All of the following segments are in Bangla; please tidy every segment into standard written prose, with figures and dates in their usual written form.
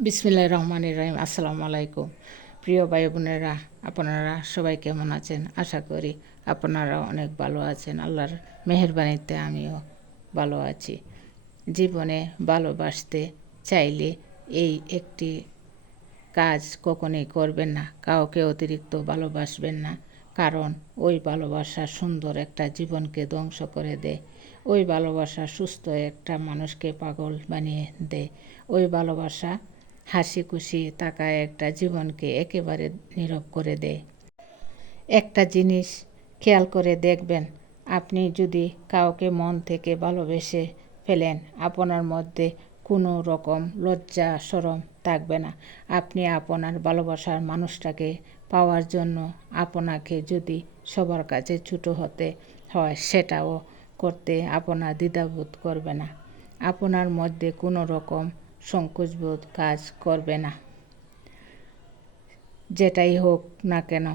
বিসমিল্লাহির রহমানির রহিম। আসসালামু আলাইকুম। প্রিয় ভাই বোনেরা, আপনারা সবাই কেমন আছেন? আশা করি আপনারা অনেক ভালো আছেন। আল্লাহর মেহেরবানিতে আমিও ভালো আছি। জীবনে ভালোবাসতে চাইলে এই একটি কাজ কখনোই করবেন না, কাউকে অতিরিক্ত ভালোবাসবেন না। কারণ ওই ভালোবাসা সুন্দর একটা জীবনকে ধ্বংস করে দেয়। ওই ভালোবাসা সুস্থ একটা মানুষকে পাগল বানিয়ে দেয়। ওই ভালোবাসা হাসি খুশি থাকায় একটা জীবনকে একেবারে নীরব করে দেয়। একটা জিনিস খেয়াল করে দেখবেন, আপনি যদি কাউকে মন থেকে ভালোবেসে ফেলেন, আপনার মধ্যে কোনো রকম লজ্জা শরম থাকবে না। আপনি আপনার ভালোবাসার মানুষটাকে পাওয়ার জন্য আপনাকে যদি সবার কাছে ছোটো হতে হয়, সেটাও করতে আপনার দ্বিধাবোধ করবে না। আপনার মধ্যে কোনো রকম সংকোচবোধ কাজ করবে না। যেটাই হোক না কেন,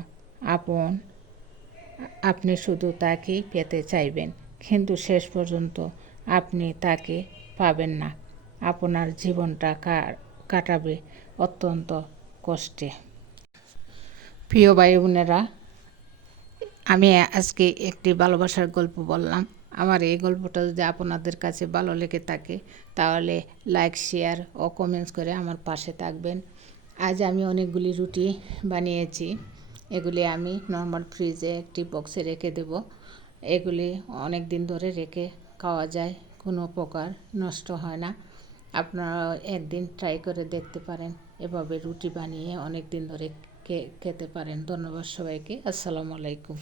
আপনি শুধু তাকেই পেতে চাইবেন, কিন্তু শেষ পর্যন্ত আপনি তাকে পাবেন না। আপনার জীবনটা কাটাবে অত্যন্ত কষ্টে। প্রিয় ভাই বোনেরা, আমি আজকে একটি ভালোবাসার গল্প বললাম। আমার এই গল্পটা যদি আপনাদের কাছে ভালো লেগে থাকে, তাহলে লাইক, শেয়ার ও কমেন্টস করে আমার পাশে থাকবেন। আজ আমি অনেকগুলি রুটি বানিয়েছি। এগুলি আমি নর্মাল ফ্রিজে একটি বক্সে রেখে দেব। এগুলি অনেক দিন ধরে রেখে খাওয়া যায়, কোনো প্রকার নষ্ট হয় না। আপনারা একদিন ট্রাই করে দেখতে পারেন, এভাবে রুটি বানিয়ে অনেক দিন ধরে খেতে পারেন। ধন্যবাদ সবাইকে। আসসালামু আলাইকুম।